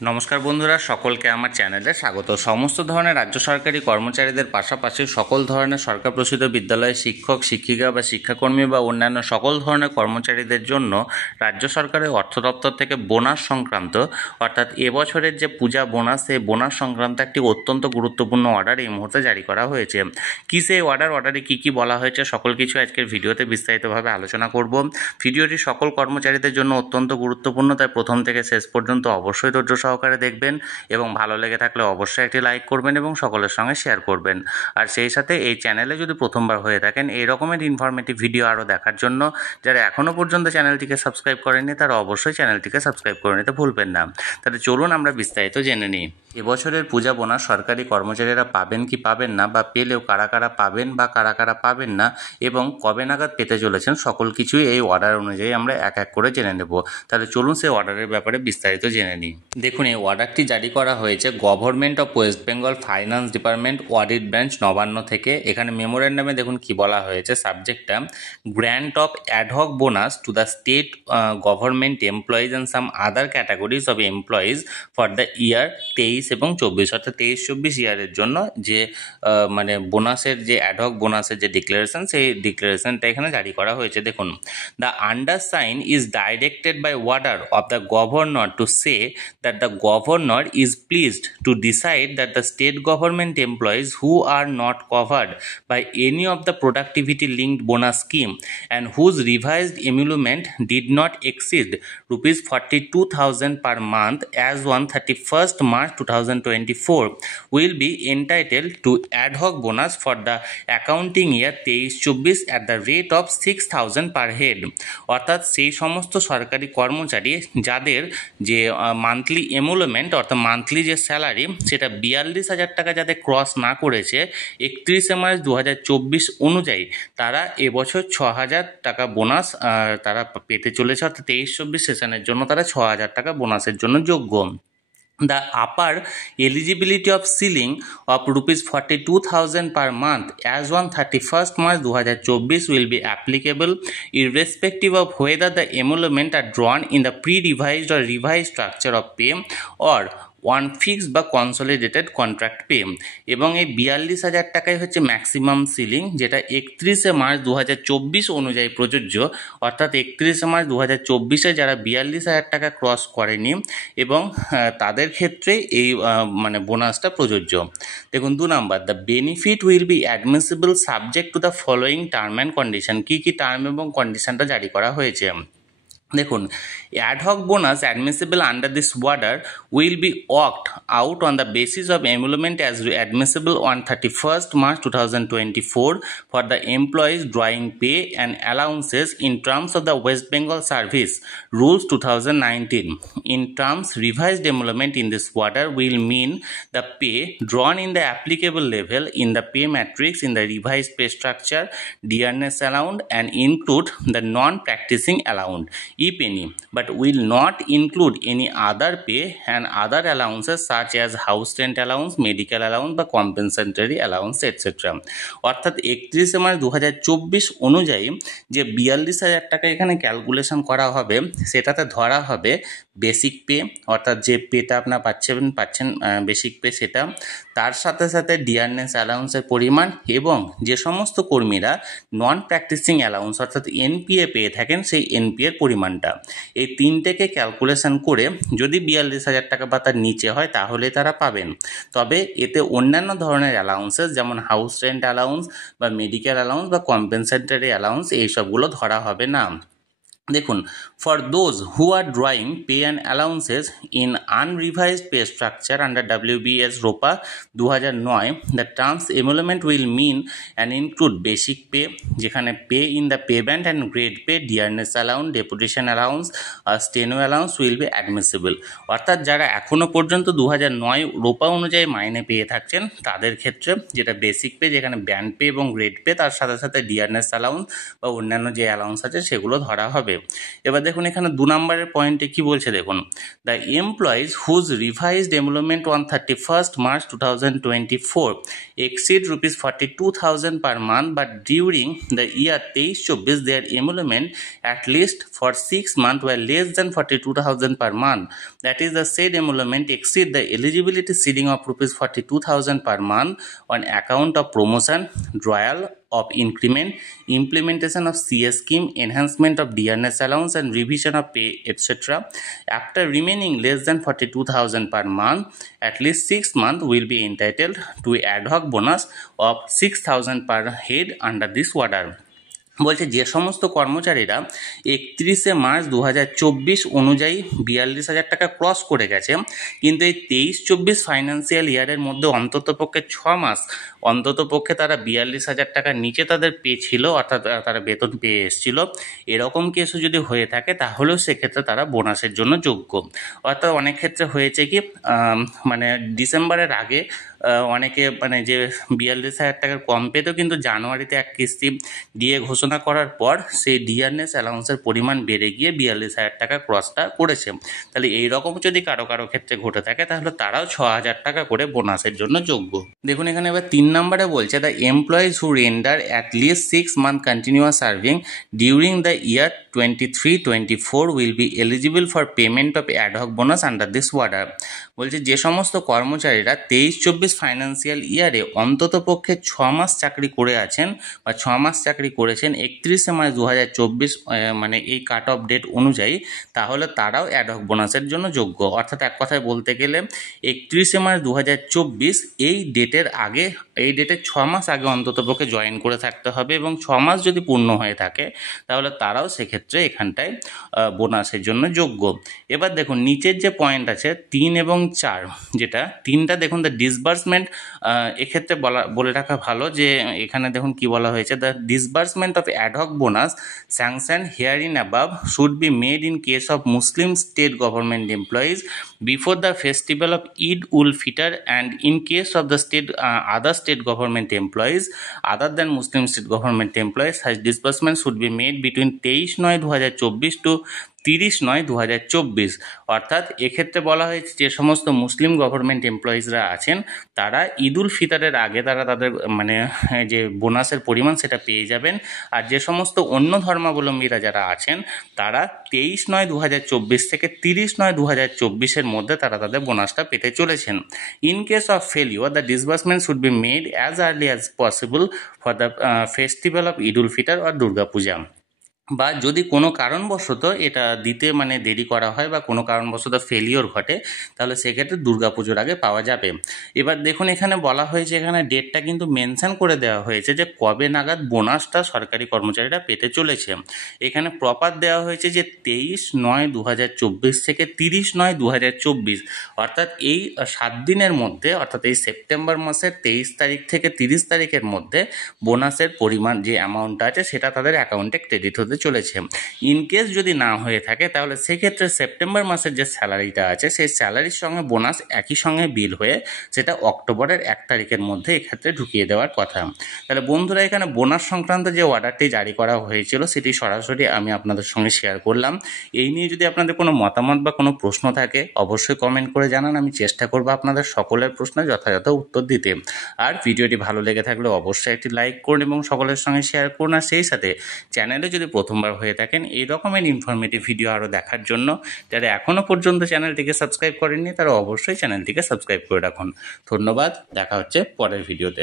নমস্কার বন্ধুরা, সকলকে আমার চ্যানেলে স্বাগত। সমস্ত ধরনের রাজ্য সরকারি কর্মচারীদের পাশাপাশি সকল ধরনের সরকার প্রসূত বিদ্যালয়ের শিক্ষক, শিক্ষিকা বা শিক্ষাকর্মী বা অন্যান্য সকল ধরনের কর্মচারীদের জন্য রাজ্য সরকারের অর্থ দপ্তর থেকে বোনাস সংক্রান্ত অর্থাৎ এবছরের যে পূজা বোনাস, সেই বোনাস সংক্রান্ত একটি অত্যন্ত গুরুত্বপূর্ণ অর্ডার এই মুহূর্তে জারি করা হয়েছে। কী সেই অর্ডারে কী কী বলা হয়েছে সকল কিছু আজকের ভিডিওতে বিস্তারিতভাবে আলোচনা করব। ভিডিওটি সকল কর্মচারীদের জন্য অত্যন্ত গুরুত্বপূর্ণ, তাই প্রথম থেকে শেষ পর্যন্ত অবশ্যই ধৈর্য সহকারে দেখবেন এবং ভালো লেগে থাকলে অবশ্যই একটি লাইক করবেন এবং সকলের সঙ্গে শেয়ার করবেন। আর সেই সাথে এই চ্যানেলে যদি প্রথমবার হয়ে থাকেন এই রকমের ইনফরমেটিভ ভিডিও আরও দেখার জন্য যারা এখনও পর্যন্ত চ্যানেলটিকে সাবস্ক্রাইব করেননি তারা অবশ্যই চ্যানেলটিকে সাবস্ক্রাইব করে নিতে ভুলবেন না। তাহলে চলুন আমরা বিস্তারিত জেনে নিই। এবছরের পূজা বোনাস সরকারি কর্মচারীরা পাবেন কি পাবেন না, বা পেলেও কারা কারা পাবেন বা কারা কারা পাবেন না এবং কবে নাগাদ পেতে চলেছেন, সকল কিছুই এই অর্ডার অনুযায়ী আমরা এক এক করে জেনে নেব। তাহলে চলুন সেই অর্ডারের ব্যাপারে বিস্তারিত জেনে নিই। দেখুন, এই অর্ডারটি জারি করা হয়েছে government of West Bengal finance department audit branch Nabanna থেকে। এখানে মেমোরেন্ডামে দেখুন কি বলা হয়েছে, সাবজেক্টটা grant of ad hoc bonus to the state government employees and some other categories of employees for the year 23 এবং 24, অর্থাৎ 23-24 ইয়ারের জন্য যে মানে বোনাসের যে অ্যাডহক বোনাসের যে ডিক্লারেশন, সেই ডিক্লারেশনটা এখানে জারি করা হয়েছে। দেখুন, the undersign is directed by order of the governor to say that the governor is pleased to decide that the state government employees who are not covered by any of the productivity linked bonus scheme and whose revised emolument did not exceed rupees 42,000 per month as on 31st March 2024 will be entitled to ad hoc bonus for the accounting year 23-24 at the rate of 6,000 per head। অর্থাৎ সেই সমস্ত সরকারি কর্মচারী যাদের যে monthly এমোলমেন্ট অর্থাৎ monthly যে salary সেটা 42,000 টাকা যাদের ক্রস না করেছে 31 মার্চ 2024 অনুযায়ী, তারা এবছর 6,000 টাকা বোনাস তারা পেতে চলেছে। অর্থাৎ 23-24 সেশনের জন্য তারা 6,000 টাকা বোনাসের জন্য যোগ্য। The upper eligibility of ceiling of rupees 42,000 per month as on 31st March 2024 will be applicable irrespective of whether the emolument are drawn in the pre-revised or revised structure of pay or one fixed বা consolidated contract pay. এবং এই 42,000 টাকাই হচ্ছে maximum ceiling, যেটা 31 March 2024 অনুযায়ী প্রযোজ্য। অর্থাৎ 31 March 2024 যারা 42,000 টাকা ক্রস করেনি এবং তাদের ক্ষেত্রে এই মানে বোনাসটা প্রযোজ্য। দেখুন 2 number, the benefit will be admissible subject to the following term and condition. কী কী টার্ম এবং কন্ডিশনটা জারি করা হয়েছে দেখুন, ad hoc bonus admissible under this order will be worked out on the basis of emolument as admissible on 31st March 2024 for the employees drawing pay and allowances in terms of the West Bengal service rules 2019। In terms, revised emolument in this order will mean the pay drawn in the applicable level in the pay matrix in the revised pay structure, dearness allowance, and include the non-practicing allowance, if any, but will not include any other pay and other allowances such as house rent allowance, medical allowance বা compensatory allowance etc. অর্থাৎ 31 March 2024 অনুযায়ী যে 42,000 টাকা এখানে calculation করা হবে সেটাতে ধরা হবে বেসিক পে, অর্থাৎ যে পেটা আপনার পাচ্ছেন বেসিক পে সেটা, তার সাথে সাথে ডিয়ারনেস অ্যালাউন্সের পরিমাণ এবং যে সমস্ত কর্মীরা নন প্র্যাকটিসিং অ্যালাউন্স অর্থাৎ এনপিএ পেয়ে থাকেন সেই এনপিএর পরিমাণটা। এই তিনটেকে ক্যালকুলেশন করে যদি 42,000 টাকা বা তার নিচে হয় তাহলে তারা পাবেন। তবে এতে অন্যান্য ধরনের অ্যালাউন্সেস যেমন হাউস রেন্ট অ্যালাউন্স বা মেডিকেল অ্যালাউন্স বা কম্পেনসেটরি অ্যালাউন্স এইসবগুলো ধরা হবে না। দেখুন, for those who are drawing pay and allowances in unrevised pay structure under WBS ROPA 2009, the terms emolument will mean and include basic pay, যেখানে pay in the pay band and grade pay, dearness allowance, deputation allowance আর steno allowance will be admissible. অর্থাৎ যারা এখনও পর্যন্ত 2009 রোপা অনুযায়ী মাইনে পেয়ে থাকছেন তাদের ক্ষেত্রে যেটা বেসিক পে, যেখানে ব্যান্ড পে এবং গ্রেড পে, তার সাথে সাথে ডিয়ারনেস অ্যালাউন্স বা অন্যান্য যে অ্যালাউন্স আছে সেগুলো ধরা হবে। এবার দেখুন এখানে 2 নম্বরের পয়েন্টে কি বলছে দেখুন, the employees whose revised employment on 31st March 2024 exceed rupees 42,000 per month, but during the year 23-24 their emolument at least for 6 months were less than 42,000 per month. That is, the said emolument exceed the eligibility ceiling of rupees 42,000 per month on account of promotion, drawal of increment, implementation of CS scheme, enhancement of DNS allowance and revision of pay, etc. After remaining less than 42,000 per month, at least 6 months will be entitled to ad hoc bonus of 6,000 per head under this order. বলছে যে সমস্ত কর্মচারীরা 31শে March 2024 অনুযায়ী 42,000 টাকা cross করে গেছে, কিন্তু এই 23-24 ফাইন্যান্সিয়াল ইয়ারের মধ্যে অন্ততপক্ষে 6 মাস অন্ততপক্ষে তারা 42,000 টাকার নিচে তাদের পে ছিল, অর্থাৎ তারা বেতন পেয়ে এসেছিল, এরকম কেসও যদি হয়ে থাকে তাহলেও সেক্ষেত্রে তারা বোনাসের জন্য যোগ্য। অর্থাৎ অনেক ক্ষেত্রে হয়েছে কি মানে ডিসেম্বরের আগে অনেকে মানে যে 42,000 টাকার কম পেত, কিন্তু জানুয়ারিতে এক কিস্তি দিয়ে ঘোষণা করার পর সেই ডিআরএস অ্যালাউন্সের পরিমাণ বেড়ে গিয়ে 42,000 টাকা ক্রসটা করেছে। তাহলে এইরকম যদি কারো ক্ষেত্রে ঘটে থাকে তাহলে তারাও 6,000 টাকা করে বোনাসের জন্য যোগ্য। দেখুন এখানে এবার 3 নম্বরে বলছে, the employees who render at least 6 months continuous serving during the year 23-24 will be eligible for payment of ad hoc bonus under this order. বলছে যে সমস্ত কর্মচারীরা 23-24 ফাইন্যান্সিয়াল ইয়ারে অন্তত পক্ষে 6 মাস চাকরি করে আছেন বা 6 মাস চাকরি করেছেন 31শে মার্চ 2024 মানে এই কাট অফ ডেট অনুযায়ী, তাহলে তারাও অ্যাডহক বোনাসের জন্য যোগ্য। অর্থাৎ এক কথায় বলতে গেলে 31শে মার্চ 2024 এই ডেটের আগে, এই ডেটের 6 মাস আগে অন্তত পক্ষে জয়েন করে থাকতে হবে, এবং 6 মাস যদি পূর্ণ হয়ে থাকে তাহলে তারাও সেক্ষেত্রে এখানটায় বোনাসের জন্য যোগ্য। এবার দেখুন নিচের যে পয়েন্ট আছে 3 এবং 4, যেটা 3টা দেখুন দ্য ডিসবার্সমেন্ট, এক্ষেত্রে বলে রাখা ভালো যে এখানে দেখুন কি বলা হয়েছে, the disbursement of ad hoc bonus sanction hereinabove should be made in case of Muslim state government employees before the festival of Eid ul Fitr, and in case of the state other state government employees other than Muslim state government employees such disbursement should be made between 23/9/2024 to 30/9/2024। অর্থাৎ এক্ষেত্রে বলা হয়েছে যে সমস্ত মুসলিম government এমপ্লয়িজরা আছেন তারা ঈদ উল ফিতরের আগে তারা তাদের মানে যে বোনাসের পরিমাণ সেটা পেয়ে যাবেন, আর যে সমস্ত অন্য ধর্মাবলম্বীরা যারা আছেন তারা 23/9/2024 থেকে 30/9/2024 মধ্যে তারা তাদের বোনাসটা পেতে চলেছেন। In case of failure the disbursement should be made as early as possible for the festival of Eid ul Fitr or Durga Puja. বা যদি কোনো কারণবশত এটা দিতে মানে দেরি করা হয় বা কোনো কারণবশত ফেলিওর ঘটে তাহলে সেক্ষেত্রে দুর্গাপুজোর আগে পাওয়া যাবে। এবার দেখুন এখানে বলা হয়েছে, এখানে ডেটটা কিন্তু মেনশন করে দেওয়া হয়েছে যে কবে নাগাদ বোনাসটা সরকারি কর্মচারীরা পেতে চলেছে। এখানে প্রপার দেওয়া হয়েছে যে 23/9/2024 থেকে 30/9/2024, অর্থাৎ এই 7 দিনের মধ্যে, অর্থাৎ এই সেপ্টেম্বর মাসের 23 তারিখ থেকে 30 তারিখের মধ্যে বোনাসের পরিমাণ যে অ্যামাউন্টটা আছে সেটা তাদের অ্যাকাউন্টে ক্রেডিট হতে চলেছে। ইনকেস যদি না হয়ে থাকে তাহলে সেক্ষেত্রে সেপ্টেম্বর মাসের যে স্যালারিটা আছে সেই স্যালারির সঙ্গে বোনাস একই সঙ্গে বিল হয়ে সেটা অক্টোবরের 1 তারিখের মধ্যে এক্ষেত্রে ঢুকিয়ে দেওয়ার কথা। তাহলে বন্ধুরা এখানে বোনাস সংক্রান্ত যে অর্ডারটি জারি করা হয়েছিল সেটি সরাসরি আমি আপনাদের সঙ্গে শেয়ার করলাম। এই নিয়ে যদি আপনাদের কোনো মতামত বা কোনো প্রশ্ন থাকে অবশ্যই কমেন্ট করে জানান, আমি চেষ্টা করব আপনাদের সকলের প্রশ্নের যথাযথ উত্তর দিতে। আর ভিডিওটি ভালো লেগে থাকলে অবশ্যই একটি লাইক করুন এবং সকলের সঙ্গে শেয়ার করুন। আর সেই সাথে চ্যানেলে যদি প্রথমবার হয়ে থাকেন এই রকমের ইনফরমেটিভ ভিডিও আরও দেখার জন্য যারা এখনও পর্যন্ত চ্যানেলটিকে সাবস্ক্রাইব করেননি তারা অবশ্যই চ্যানেলটিকে সাবস্ক্রাইব করে রাখুন। ধন্যবাদ, দেখা হচ্ছে পরের ভিডিওতে।